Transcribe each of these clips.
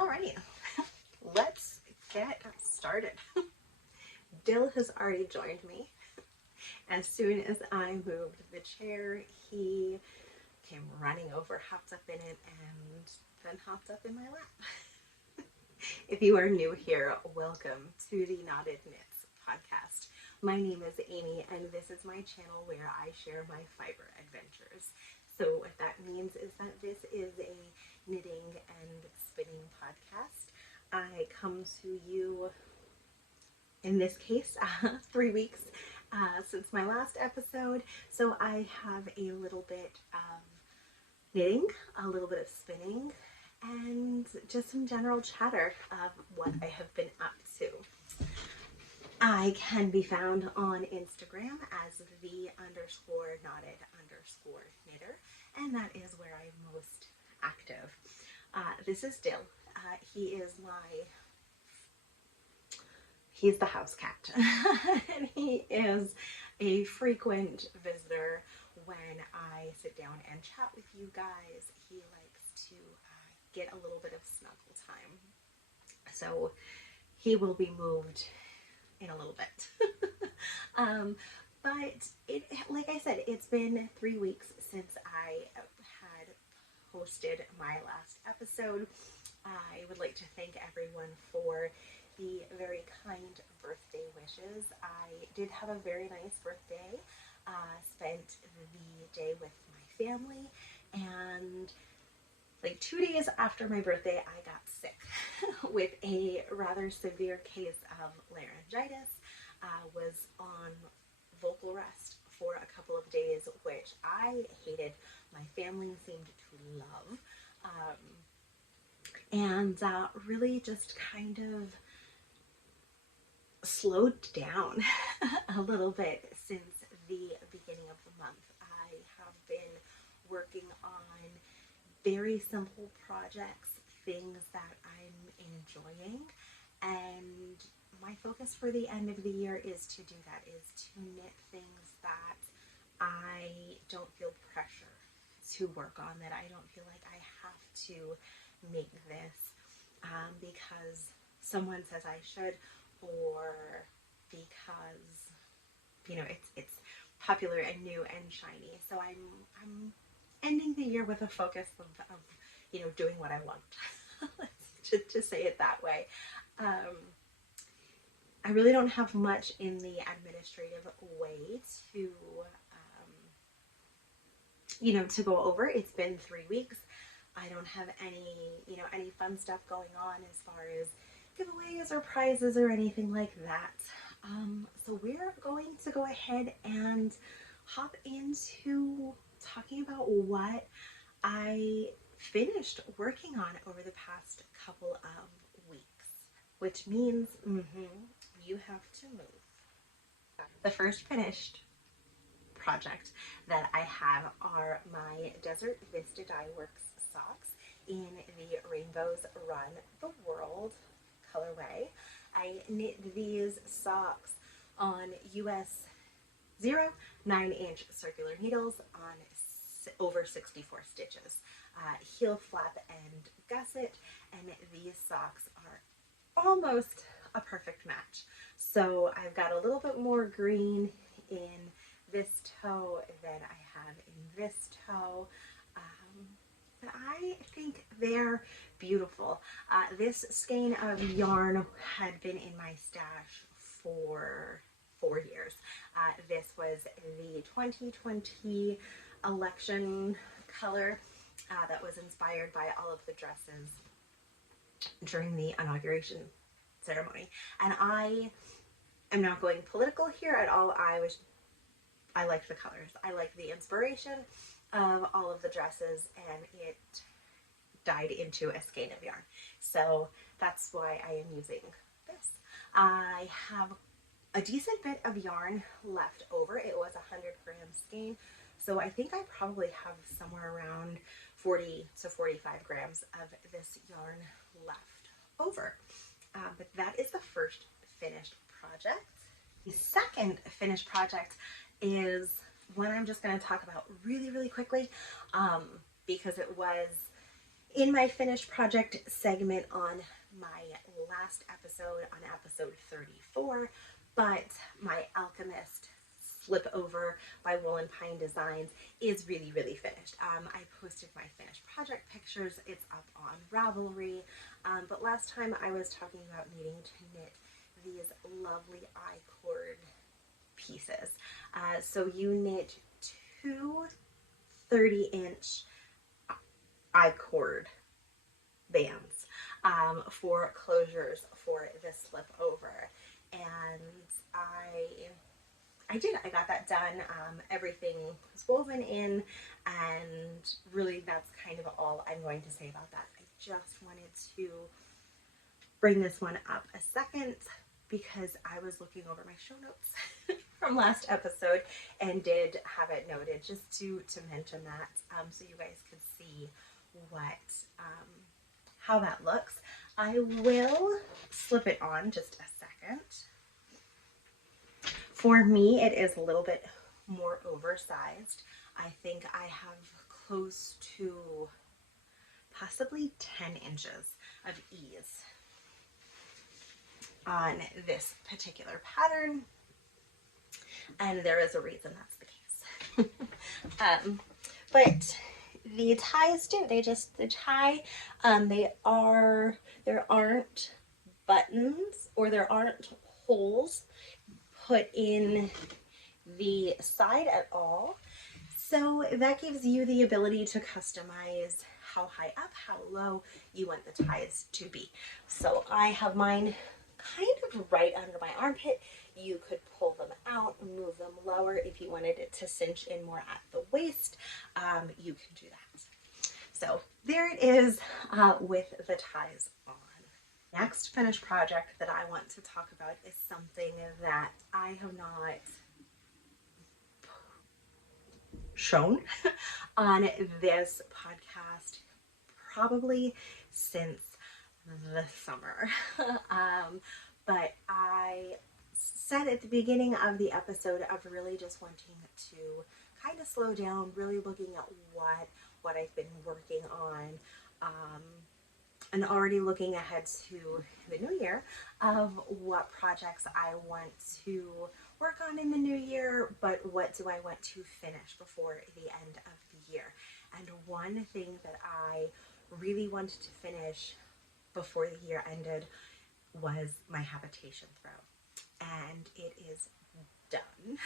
Alrighty, let's get started. Dill has already joined me. As soon as I moved the chair, he came running over, hopped up in it, and then hopped up in my lap. If you are new here, welcome to the Knotted Knits podcast. My name is Amy, and this is my channel where I share my fiber adventures. So what that means is that this is a knitting and spinning podcast. I come to you, in this case, 3 weeks since my last episode. So I have a little bit of knitting, a little bit of spinning, and just some general chatter of what I have been up to. I can be found on Instagram as the_knotted_knitter, and that is where I'm most active. This is Dill. He's the house cat. And he is a frequent visitor when I sit down and chat with you guys. He likes to get a little bit of snuggle time. So he will be moved in a little bit. But like I said, it's been 3 weeks since I had posted my last episode. I would like to thank everyone for the very kind birthday wishes. I did have a very nice birthday. Spent the day with my family, and like 2 days after my birthday, I got sick with a rather severe case of laryngitis. Was on vocal rest for a couple of days, which I hated. My family seemed to love. And really just kind of slowed down a little bit since the beginning of the month. I have been working on very simple projects, things that I'm enjoying, and my focus for the end of the year is to do that, is to knit things that I don't feel pressure to work on, that I don't feel like I have to make this because someone says I should, or because, you know, it's popular and new and shiny. So I'm ending the year with a focus of you know, doing what I want. Let's just say it that way. I really don't have much in the administrative way to you know, to go over. It's been 3 weeks. I don't have any fun stuff going on as far as giveaways or prizes or anything like that. So we're going to go ahead and hop into talking about what I finished working on over the past couple of weeks, which means you have to move. The first finished project that I have are my Desert Vista Dyeworks socks in the Rainbows Run the World colorway. I knit these socks on US 0 9-inch circular needles on over 64 stitches. Heel flap and gusset, and these socks are almost a perfect match. So I've got a little bit more green in this toe than I have in this toe. But I think they're beautiful. This skein of yarn had been in my stash for 4 years. This was the 2020 election color that was inspired by all of the dresses during the inauguration ceremony. And I am not going political here at all. I liked the colors. I liked the inspiration of all of the dresses, and it dyed into a skein of yarn. So that's why I am using this. I have a decent bit of yarn left over. It was a 100-gram skein, so I think I probably have somewhere around 40 to 45 grams of this yarn left over. But that is the first finished project. The second finished project is one I'm just going to talk about really quickly, because it was In my finished project segment on my last episode, on episode 34, but my Alchemist Slipover by Wool and Pine Designs is really, really finished. I posted my finished project pictures. It's up on Ravelry. But last time I was talking about needing to knit these lovely I-cord pieces. So you knit two 30-inch I-cord bands for closures for this slip over, and I did. I got that done. Everything was woven in, and really that's kind of all I'm going to say about that. I just wanted to bring this one up a second because I was looking over my show notes from last episode and did have it noted just to mention that so you guys could see what how that looks. I will slip it on just a second. For me, it is a little bit more oversized. I think I have close to possibly 10 inches of ease on this particular pattern, and there is a reason that's the case. But the ties do, they tie, there aren't buttons or there aren't holes put in the side at all. So that gives you the ability to customize how high up, how low you want the ties to be. So I have mine kind of right under my armpit. You could pull them out, move them lower if you wanted it to cinch in more at the waist. You can do that. So there it is with the ties on. Next finished project that I want to talk about is something that I have not shown on this podcast probably since the summer. But I said at the beginning of the episode of really just wanting to kind of slow down, really looking at what I've been working on, and already looking ahead to the new year of what projects I want to work on in the new year, but what do I want to finish before the end of the year. And one thing that I really wanted to finish before the year ended was my Habitation Throw, and it is done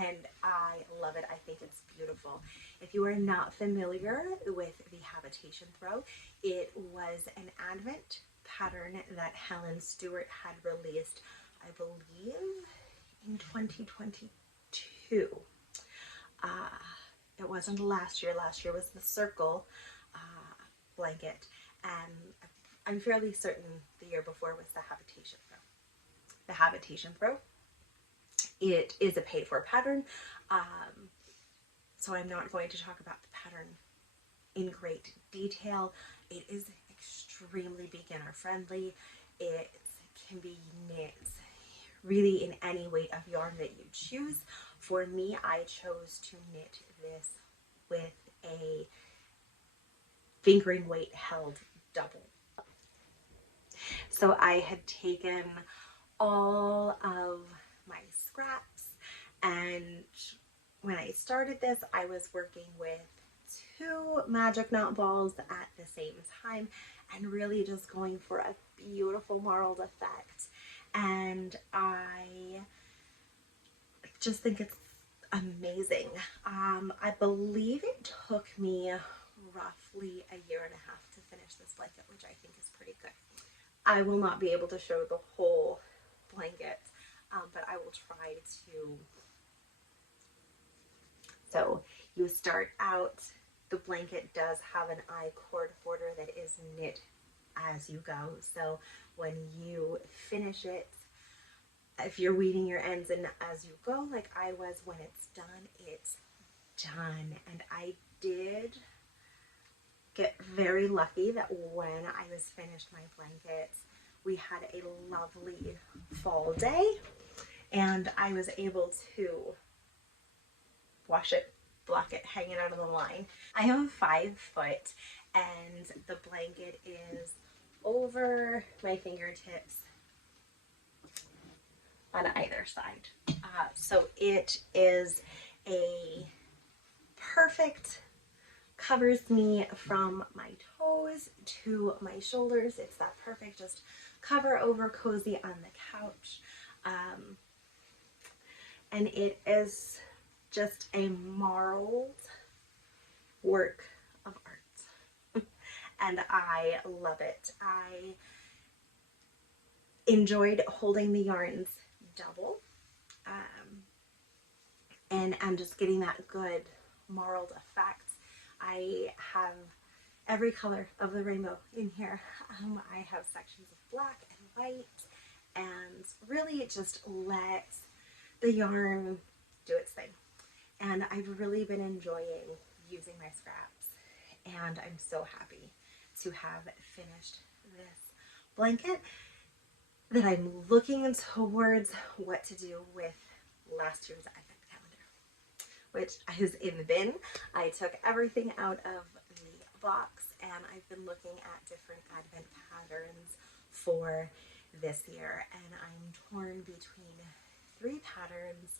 and I love it. I think it's beautiful. If you are not familiar with the Habitation Throw, it was an Advent pattern that Helen Stewart had released, I believe, in 2022. It wasn't last year. Last year was the circle blanket, and I'm fairly certain the year before was the Habitation Throw. The Habitation Throw, it is a paid for pattern, so I'm not going to talk about the pattern in great detail. It is extremely beginner friendly. It can be knit really in any weight of yarn that you choose. For me, I chose to knit this with a fingering weight held double. So I had taken all of my scraps, and when I started this, I was working with 2 magic knot balls at the same time and really just going for a beautiful marled effect. And I just think it's amazing. I believe it took me roughly a year and a half to finish this blanket, which I think is pretty good. I will not be able to show the whole blanket, but I will try to. So you start out, the blanket does have an I-cord border that is knit as you go. So when you finish it, if you're weaving your ends in as you go, like I was, when it's done, it's done. And I did get very lucky that when I was finished my blankets, we had a lovely fall day and I was able to wash it, block it hanging out of the line. I am 5 foot and the blanket is over my fingertips on either side. So it is a perfect, covers me from my toes to my shoulders. It's that perfect just cover over cozy on the couch. And it is just a marveled work of art. And I love it. I enjoyed holding the yarns double. And I'm just getting that good marled effect. I have every color of the rainbow in here. I have sections of black and white, and really it just lets the yarn do its thing. And I've really been enjoying using my scraps, and I'm so happy to have finished this blanket that I'm looking towards what to do with last year's advent calendar, which is in the bin. I took everything out of the box, and I've been looking at different advent patterns for this year, and I'm torn between 3 patterns,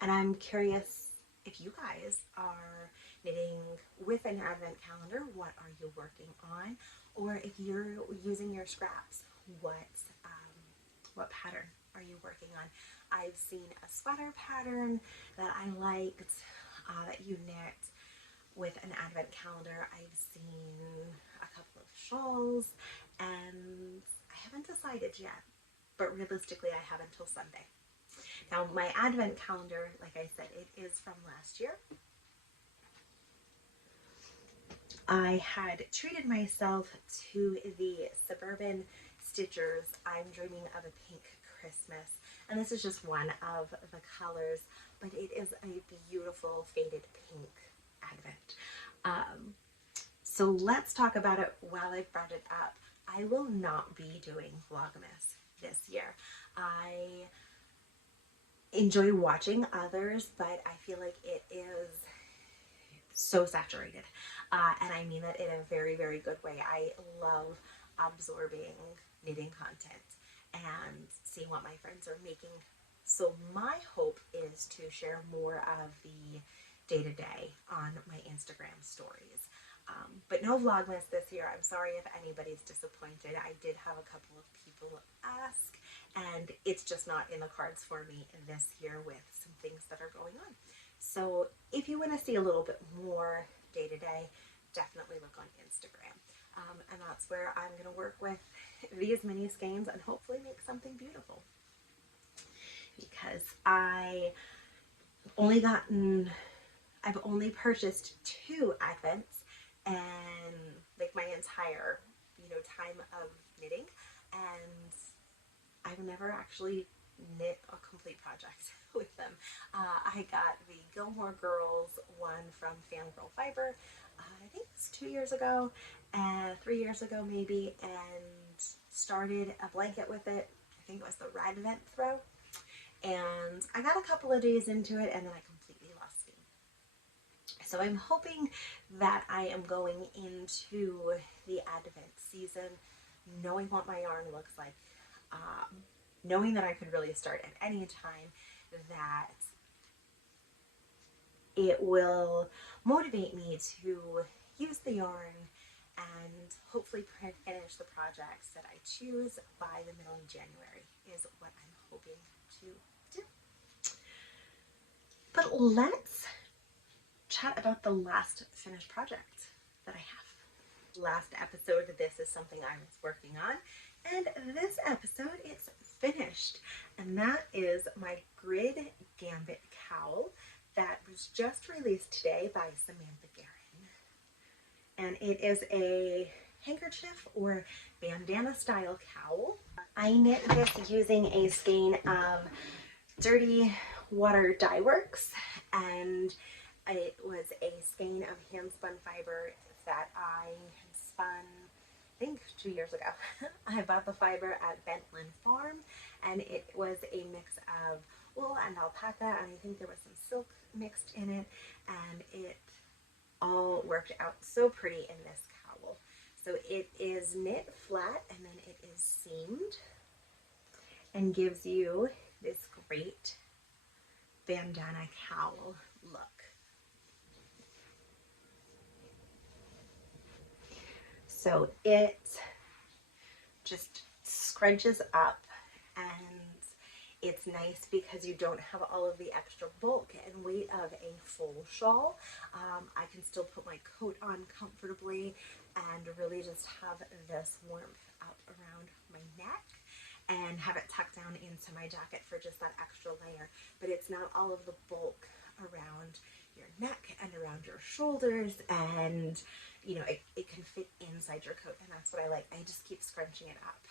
and I'm curious if you guys are knitting with an advent calendar, what are you working on? Or if you're using your scraps, what pattern are you working on? I've seen a sweater pattern that I liked that you knit with an advent calendar. I've seen a couple of shawls, and I haven't decided yet, but realistically I have until Sunday. Now my advent calendar, like I said, it is from last year. I had treated myself to the Suburban Stitchers I'm Dreaming of a Pink Christmas, and this is just one of the colors, but it is a beautiful faded pink advent. So let's talk about it while I've brought it up. I will not be doing Vlogmas this year. I enjoy watching others, but I feel like it is so saturated. And I mean that in a very, very good way. I love absorbing knitting content and seeing what my friends are making. So my hope is to share more of the day-to-day on my Instagram stories. But no Vlogmas this year. I'm sorry if anybody's disappointed. I did have a couple of people ask, and it's just not in the cards for me this year with some things that are going on. So if you want to see a little bit more day-to-day, definitely look on Instagram. And that's where I'm going to work with these mini skeins and hopefully make something beautiful. Because I've only purchased 2 advents and like my entire, time of knitting, and I've never actually knit a complete project with them. I got the Gilmore Girls one from Fangirl Fiber, I think it's 2 years ago, and 3 years ago maybe, and started a blanket with it. I think it was the Habitation Throw, and I got a couple of days into it, and then I completely lost steam. So I'm hoping that I am going into the Advent season knowing what my yarn looks like, knowing that I could really start at any time, that it will motivate me to use the yarn and hopefully finish the projects that I choose by the middle of January is what I'm hoping to do. But let's chat about the last finished project that I have. Last episode, this is something I was working on, and this episode, it's finished, and that is my Grid Gambit cowl that was just released today by Samantha Guerin, and it is a handkerchief or bandana style cowl. I knit this using a skein of Dirty Water Dyeworks, and it was a skein of hand spun fiber that I had spun, I think 2 years ago. I bought the fiber at Bentland Farm, and it was a mix of wool and alpaca, and I think there was some silk mixed in it, and it all worked out so pretty in this cowl. So it is knit flat and then it is seamed and gives you this great bandana cowl look. So it just scrunches up, and it's nice because you don't have all of the extra bulk and weight of a full shawl. I can still put my coat on comfortably and really just have this warmth up around my neck and have it tucked down into my jacket for just that extra layer. But it's not all of the bulk around your neck and around your shoulders, and you know, it can fit inside your coat, and that's what I like. I just keep scrunching it up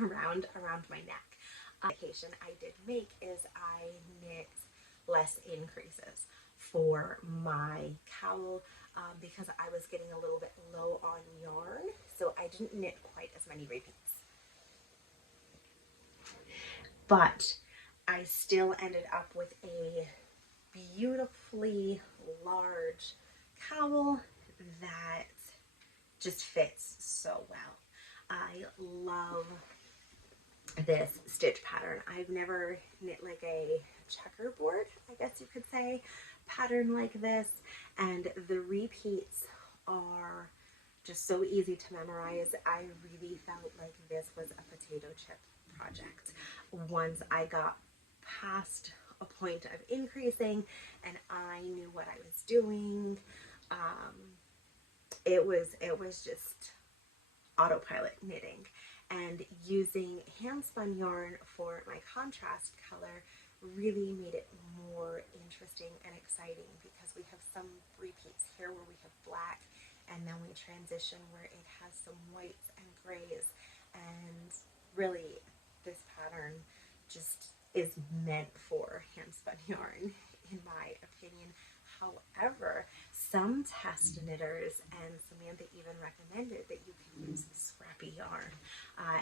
around my neck. Application I did make is I knit less increases for my cowl because I was getting a little bit low on yarn, so I didn't knit quite as many repeats. But I still ended up with a beautifully large cowl that just fits so well. I love this stitch pattern. I've never knit like a checkerboard, I guess you could say, pattern like this, and the repeats are just so easy to memorize. I really felt like this was a potato chip project. Once I got past a point of increasing and I knew what I was doing, it was just autopilot knitting, and using hand spun yarn for my contrast color really made it more interesting and exciting, because we have some repeats here where we have black, and then we transition where it has some whites and grays, and really this pattern just is meant for hand spun yarn in my opinion. However, some test knitters, and Samantha even recommended that you can use scrappy yarn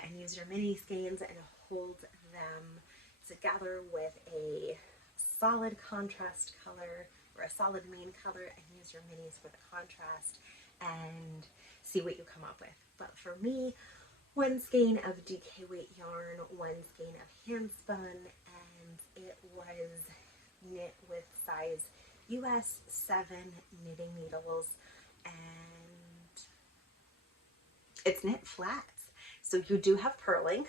and use your mini skeins and hold them together with a solid contrast color or a solid main color, and use your minis for the contrast and see what you come up with. But for me, one skein of DK weight yarn, one skein of hand spun, and it was knit with size US 7 knitting needles, and it's knit flat, so you do have purling,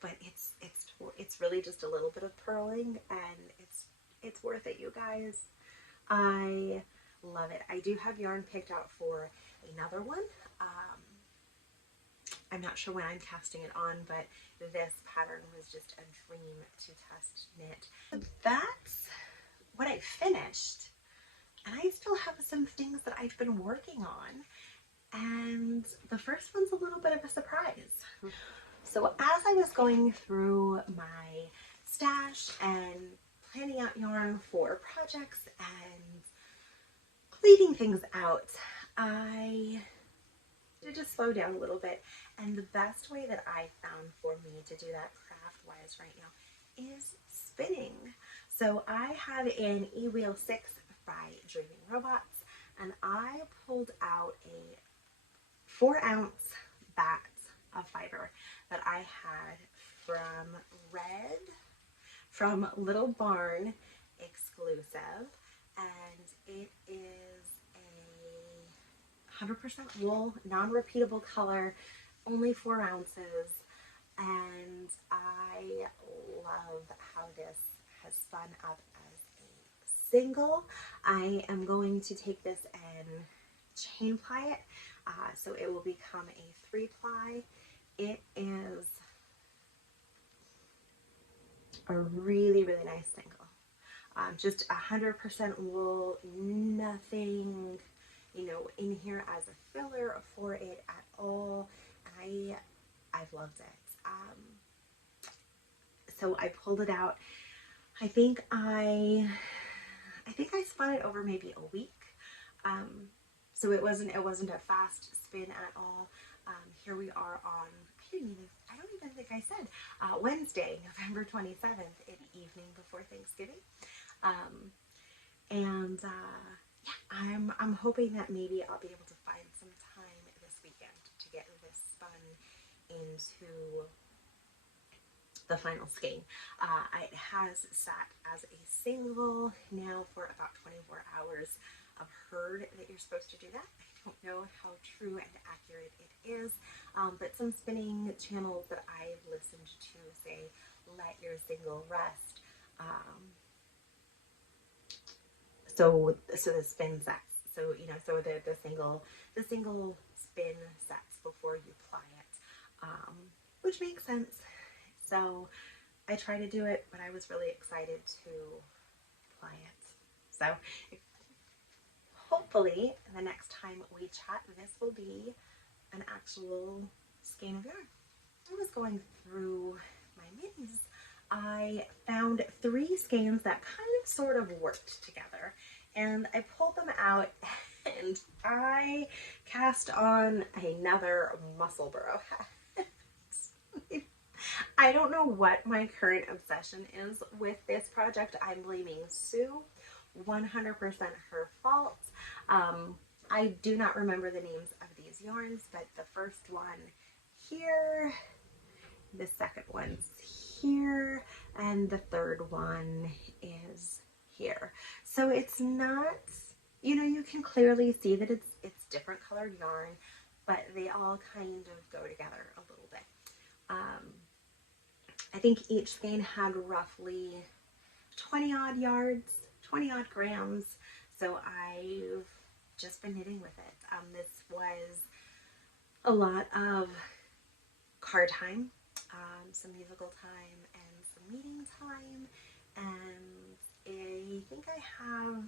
but it's really just a little bit of purling, and it's worth it, you guys. I love it. I do have yarn picked out for another one. I'm not sure when I'm casting it on, but this pattern was just a dream to test knit. That's what I finished, and I still have some things that I've been working on, and the first one's a little bit of a surprise. So as I was going through my stash and planning out yarn for projects and pleating things out, I did just slow down a little bit, and the best way that I found for me to do that craft-wise right now is spinning. So I have an E-Wheel 6 by Dreaming Robots, and I pulled out a 4-ounce batt of fiber that I had from Little Barn exclusive, and it is a 100% wool, non-repeatable color, only 4 ounces, and I love how this has spun up as a single. I am going to take this and chain ply it, so it will become a 3-ply. It is a really, really nice single. Just 100% wool, nothing, you know, in here as a filler for it at all. I've loved it. So I pulled it out. I think I spun it over maybe a week. So it wasn't a fast spin at all. Here we are on, I don't even think I said, Wednesday, November 27th, evening before Thanksgiving. And yeah, I'm hoping that maybe I'll be able to find some time this weekend to get this spun into the final skein. It has sat as a single now for about 24 hours. I've heard that you're supposed to do that. I don't know how true and accurate it is, but some spinning channels that I've listened to say, let your single rest. So the spin sets. So so the single spin sets before you ply it, which makes sense. So I try to do it, but I was really excited to ply it. So hopefully the next time we chat, this will be an actual skein of yarn. I was going through my minis. I found 3 skeins that kind of sort of worked together, and I pulled them out and I cast on another Musselburgh Hat. I don't know what my current obsession is with this project. I'm blaming Sue, 100% her fault. I do not remember the names of these yarns, but the first one here, the second one's here, and the third one is here. So it's not, you can clearly see that it's different colored yarn, but they all kind of go together a little bit. I think each skein had roughly 20 odd yards, 20 odd grams. So I've just been knitting with it. This was a lot of card time, some musical time, and some meeting time. And I think I have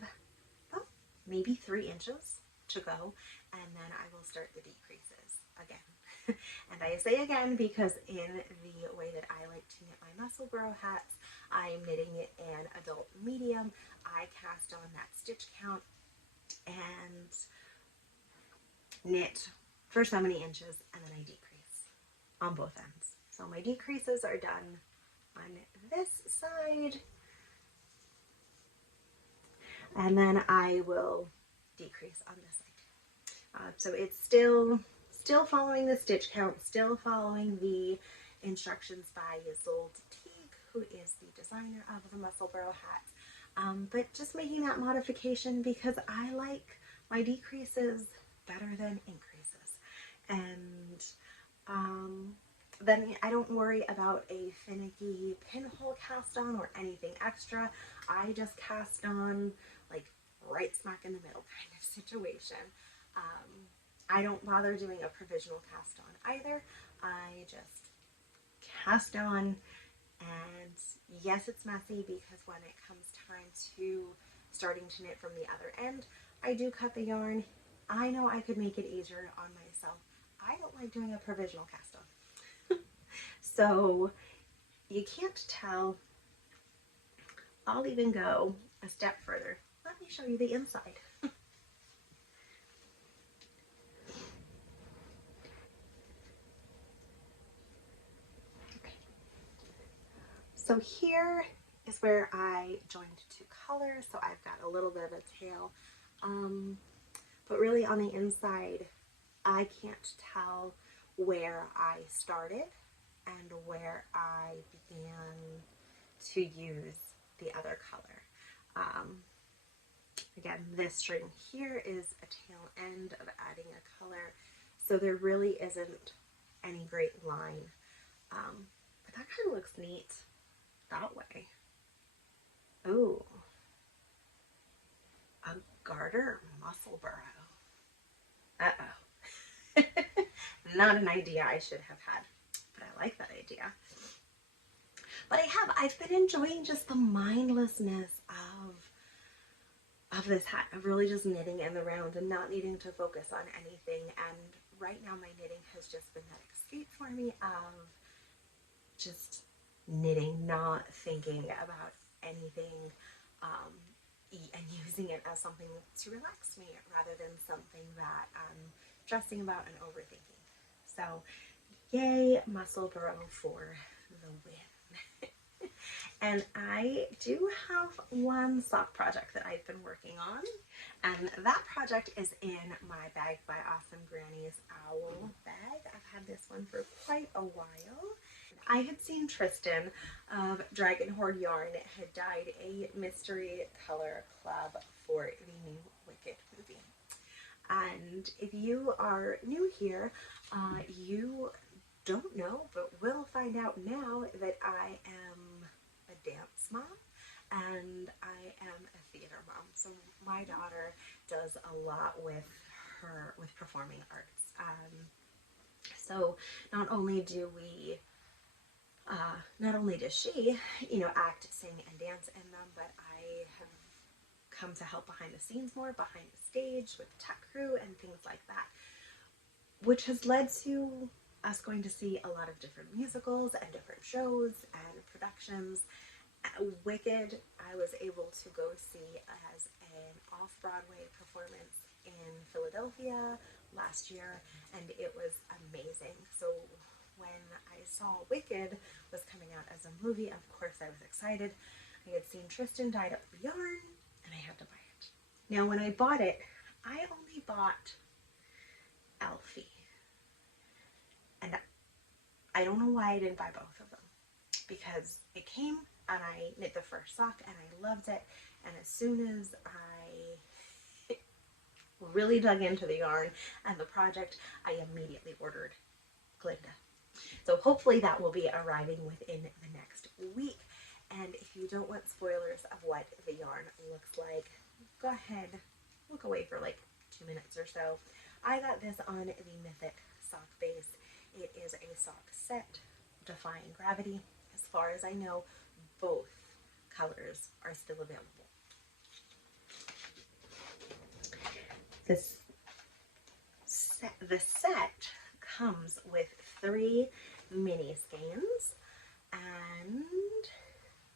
maybe 3 inches to go, and then I will start the decreases again. And I say again because in the way that I like to knit my Musselburgh hats, I'm knitting it in adult medium. I cast on that stitch count and knit for so many inches, and then I decrease on both ends. So my decreases are done on this side, and then I will decrease on this side. So it's still following the stitch count, still following the instructions by Isolde Teague, who is the designer of the Musselburgh hat, but just making that modification because I like my decreases better than increases. And then I don't worry about a finicky pinhole cast on or anything extra. I just cast on like right smack in the middle kind of situation. I don't bother doing a provisional cast on either. I just cast on, and yes, it's messy because when it comes time to starting to knit from the other end, I do cut the yarn. I know I could make it easier on myself. I don't like doing a provisional cast on. So you can't tell. I'll even go a step further. Let me show you the inside. So here is where I joined 2 colors, so I've got a little bit of a tail, but really on the inside I can't tell where I started and where I began to use the other color. Again, this string here is a tail end of adding a color, so there really isn't any great line, but that kind of looks neat that way. Ooh, a garter Musselburgh. Uh-oh. Not an idea I should have had, but I like that idea. But I've been enjoying just the mindlessness of this hat, of really just knitting in the round and not needing to focus on anything. And right now my knitting has just been that escape for me of just knitting, not thinking about anything, and using it as something to relax me rather than something that I'm stressing about and overthinking. So yay, Musselburgh for the win. And I do have one sock project that I've been working on, and that project is in my Bag by Awesome Granny's Owl bag. I've had this one for quite a while. I had seen Tristan of Dragon Hoard Yarn had dyed a mystery color club for the new Wicked movie. And if you are new here, you don't know, but will find out now that I am a dance mom and I am a theater mom. So my daughter does a lot with performing arts. So not only does she, act, sing, and dance in them, but I have come to help behind the scenes more, behind the stage with the tech crew and things like that, which has led to us going to see a lot of different musicals and different shows and productions. Wicked, I was able to go see as an off-Broadway performance in Philadelphia last year, and it was amazing. So when I saw Wicked was coming out as a movie, of course I was excited. I had seen Tristan dyed up the yarn, and I had to buy it. Now when I bought it, I only bought Alfie. And I don't know why I didn't buy both of them, because it came and I knit the first sock and I loved it, and as soon as I really dug into the yarn and the project, I immediately ordered Glinda. So hopefully that will be arriving within the next week. And if you don't want spoilers of what the yarn looks like, go ahead, look away for like 2 minutes or so. I got this on the Mythic sock base. It is a sock set, defying gravity. As far as I know, both colors are still available. The set comes with 3 mini skeins, and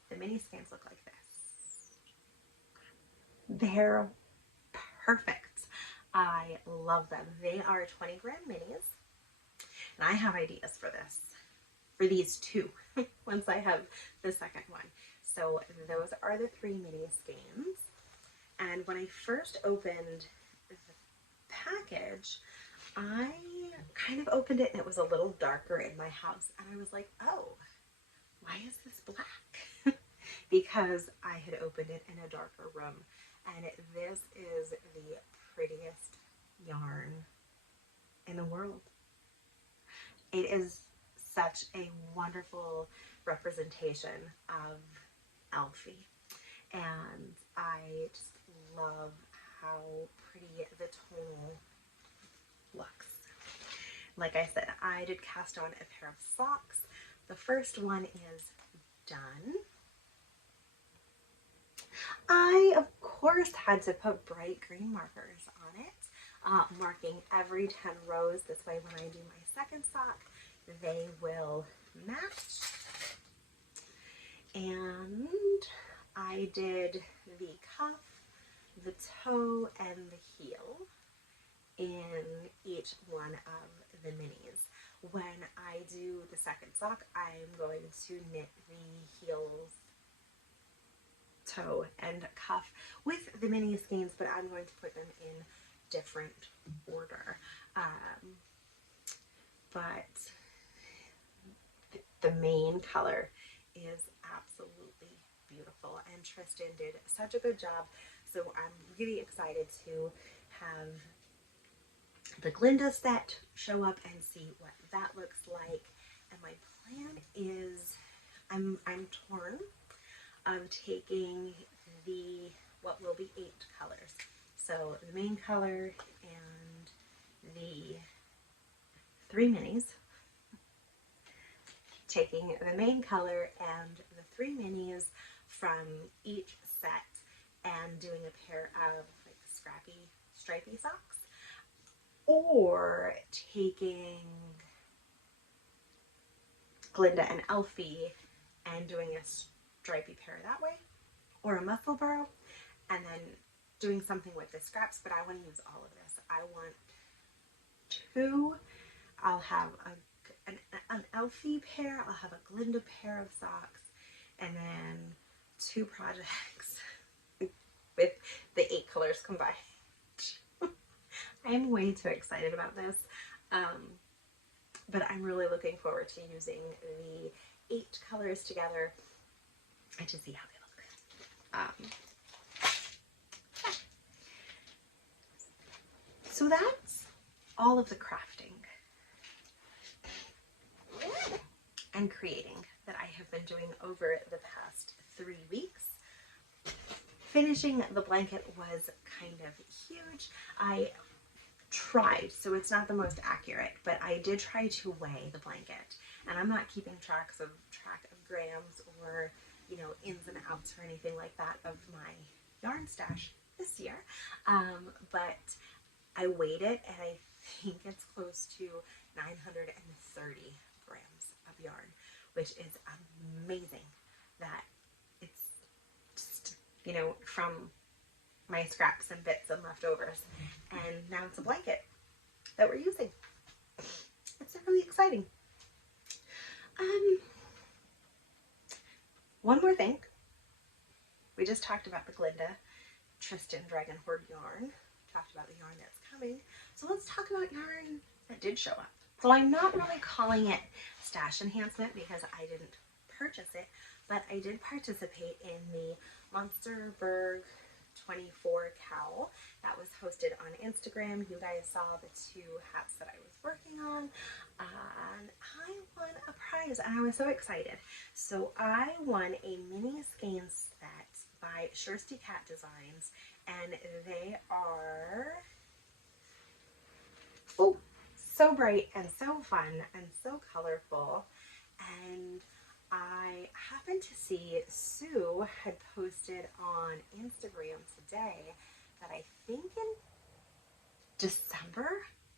the mini skeins look like this. They're perfect. I love them. They are 20-gram minis, and I have ideas for these 2 once I have the second one. So those are the 3 mini skeins. And when I first opened the package, I kind of opened it and it was a little darker in my house, and I was like, oh, why is this black? Because I had opened it in a darker room, and this is the prettiest yarn in the world. It is such a wonderful representation of Alfie, and I just love how pretty the tonal looks. Like I said, I did cast on a pair of socks. The first one is done. I, of course, had to put bright green markers on it, marking every 10 rows. This way, when I do my second sock, they will match. And I did the cuff, the toe, and the heel in each one of the minis. When I do the second sock, I'm going to knit the heels, toe, and cuff with the mini skeins, but I'm going to put them in different order. But the main color is absolutely beautiful, and Tristan did such a good job. So I'm really excited to have the Glinda set show up and see what that looks like. And my plan is, I'm torn of taking what will be 8 colors. So the main color and the 3 minis. Taking the main color and the 3 minis from each set and doing a pair of like scrappy, stripy socks, or taking Glinda and Alfie and doing a stripy pair that way, or a Musselburgh, and then doing something with the scraps. But I want to use all of this. I want 2. I'll have an Alfie pair, I'll have a Glinda pair of socks, and then 2 projects with the 8 colors combined. I'm way too excited about this, but I'm really looking forward to using the 8 colors together and to see how they look. So that's all of the crafting and creating that I have been doing over the past 3 weeks. Finishing the blanket was kind of huge. I tried, so it's not the most accurate, but I did try to weigh the blanket, and I'm not keeping track of grams or, you know, ins and outs or anything like that of my yarn stash this year, but I weighed it, and I think it's close to 930 grams of yarn, which is amazing that it's just, you know, from my scraps and bits and leftovers, and now it's a blanket that we're using. It's really exciting. One more thing. We just talked about the Glinda Tristan Dragon Hoard yarn. Talked about the yarn that's coming. So let's talk about yarn that did show up. So I'm not really calling it stash enhancement because I didn't purchase it, but I did participate in the Musselburgh 24 Cowl that was hosted on Instagram. You guys saw the 2 hats that I was working on, and I won a prize, and I was so excited. So I won a mini Skein set by Shirsty Cat Designs, and they are so bright and so fun and so colorful. And I happened to see Sue had posted on Instagram today that I think in December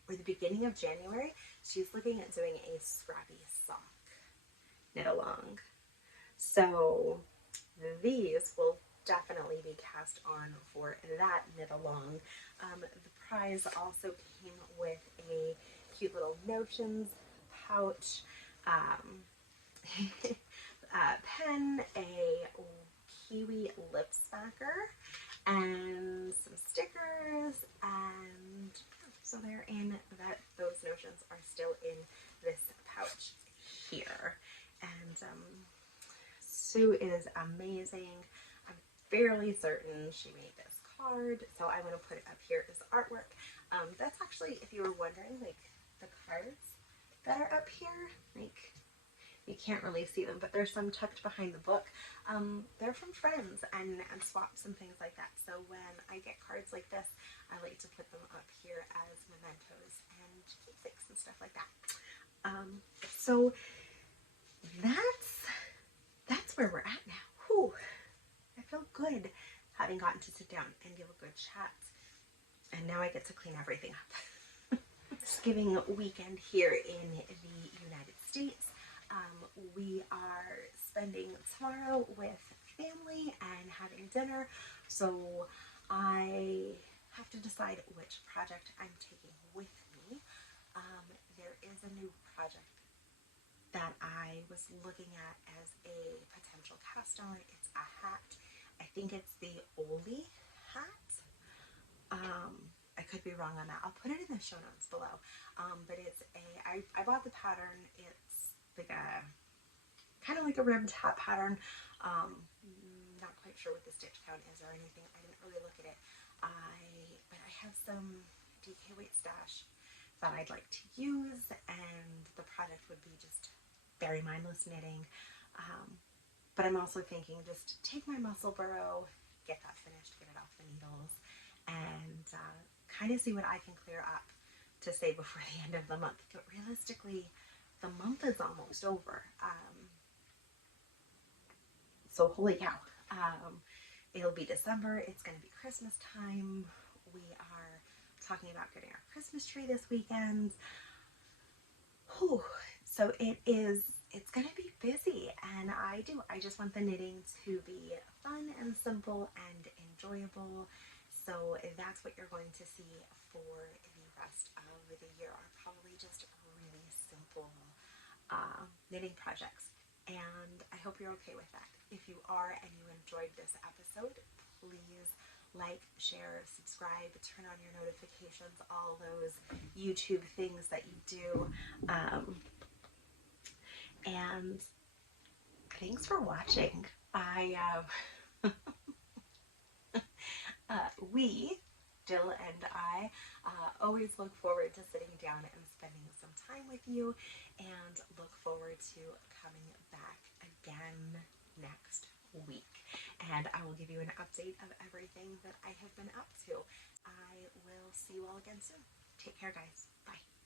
or the beginning of January, she's looking at doing a Scrappy sock knit along. So these will definitely be cast on for that knit along. The prize also came with a cute little notions pouch, pen, a kiwi lip smacker, and some stickers, and so they're in that. Those notions are still in this pouch here. And Sue is amazing. I'm fairly certain she made this card, so I'm going to put it up here as artwork. That's actually, if you were wondering, like the cards that are up here, like you can't really see them, but there's some tucked behind the book. They're from friends and swaps and things like that. So when I get cards like this, I like to put them up here as mementos and keepsakes and stuff like that. So that's where we're at now. Whew. I feel good having gotten to sit down and give a good chat. And now I get to clean everything up. Thanksgiving weekend here in the United States. We are spending tomorrow with family and having dinner, so I have to decide which project I'm taking with me. There is a new project that I was looking at as a potential cast on. It's a hat. I think it's the Oli hat. I could be wrong on that. I'll put it in the show notes below. But it's I bought the pattern. It's like a kind of like a ribbed hat pattern. Not quite sure what the stitch count is or anything. I didn't really look at it. But I have some DK weight stash that I'd like to use, and the project would be just very mindless knitting. But I'm also thinking just take my Musselburgh, get that finished, get it off the needles, and kind of see what I can clear up to say before the end of the month. But realistically, the month is almost over. So holy cow. It'll be December. It's going to be Christmas time. We are talking about getting our Christmas tree this weekend. Whew. So it's going to be busy, and I just want the knitting to be fun and simple and enjoyable. So that's what you're going to see for the rest of the year, are probably just really simple knitting projects. and I hope you're okay with that. If you are and you enjoyed this episode, please like, share, subscribe, turn on your notifications, all those YouTube things that you do. And thanks for watching. Jill and I, always look forward to sitting down and spending some time with you, and look forward to coming back again next week. And I will give you an update of everything that I have been up to. I will see you all again soon. Take care, guys. Bye.